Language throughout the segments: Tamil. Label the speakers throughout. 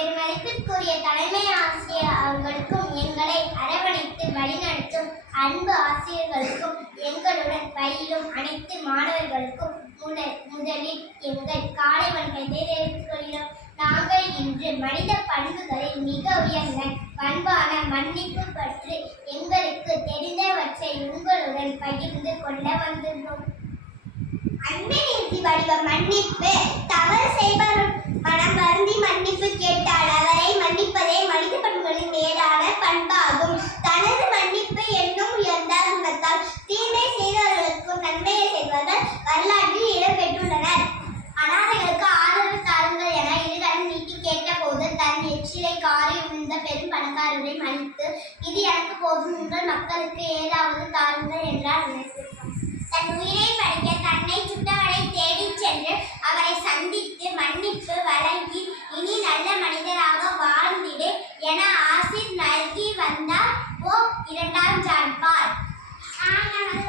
Speaker 1: பெருமதிப்பிற்குரிய தலைமை ஆசிரியர் அவர்களுக்கும் எங்களை அரவணைத்து வழிநடத்தும் அன்பு ஆசிரியர்களுக்கும் எங்களுடன் பயிலும் அனைத்து மாணவர்களுக்கும் முத- முதலில் எங்கள் காலை வணக்கத்தை தெரிவித்துக் கொள்கிறோம். நாங்கள் இன்று மனித பண்புகளில் மிக உயர்ந்த பண்பான மன்னிப்பு பற்றி எங்களுக்கு தெரிந்தவற்றை உங்களுடன் பகிர்ந்து கொள்ள வந்துள்ளோம். அன்பின் வடிவ மன்னிப்பு. தவறு செய்பவர் மனம் வருந்தி மன்னிப்பு பெரும் பணக்காரரை மன்னித்து இது எனக்கு போதும் உங்கள் மக்களுக்கு ஏதாவது தாருங்கள் என்றார் விமர்சித்தார். தன் உயிரை பறிக்க தன்னை சுட்டவனை தேடி சென்று அவரை சந்தித்து மன்னிப்பு வழங்கி இனி நல்ல மனிதராக வாழ்ந்திடு என ஆசிர் நல்கி வந்தார் ஓ இரண்டாம் ஜான்பார் நான் நான்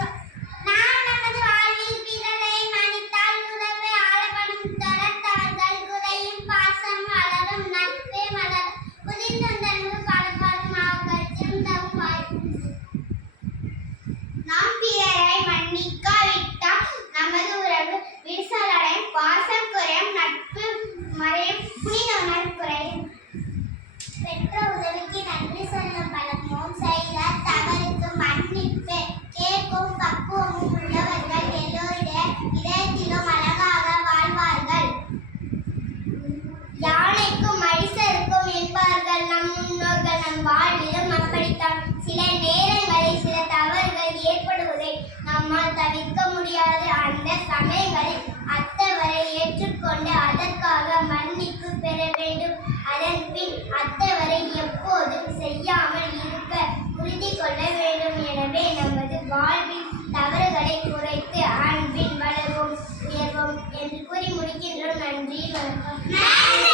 Speaker 1: எனவே நமது வாழ்வில் தவறுகளை குறைத்து அன்பின் வளர்வோம் உயர்வோம் என்று கூறி முடிக்கின்றோம். நன்றி வணக்கம்.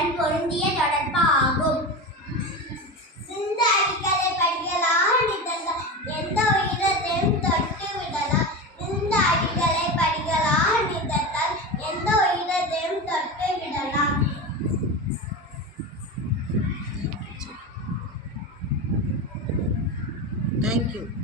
Speaker 1: உடலுடன் பொருந்திய தொடர்பு ஆகும் இந்த அடிக்கலை படிகளாக நிகழ்ந்தால் எந்த உயிரத்தையும் தொட்டு விடலாம் இந்த அடிக்கலை படிகளாக நிகழ்ந்தால் எந்த உயிரத்தையும் தொட்டு விடலாம்
Speaker 2: Thank you.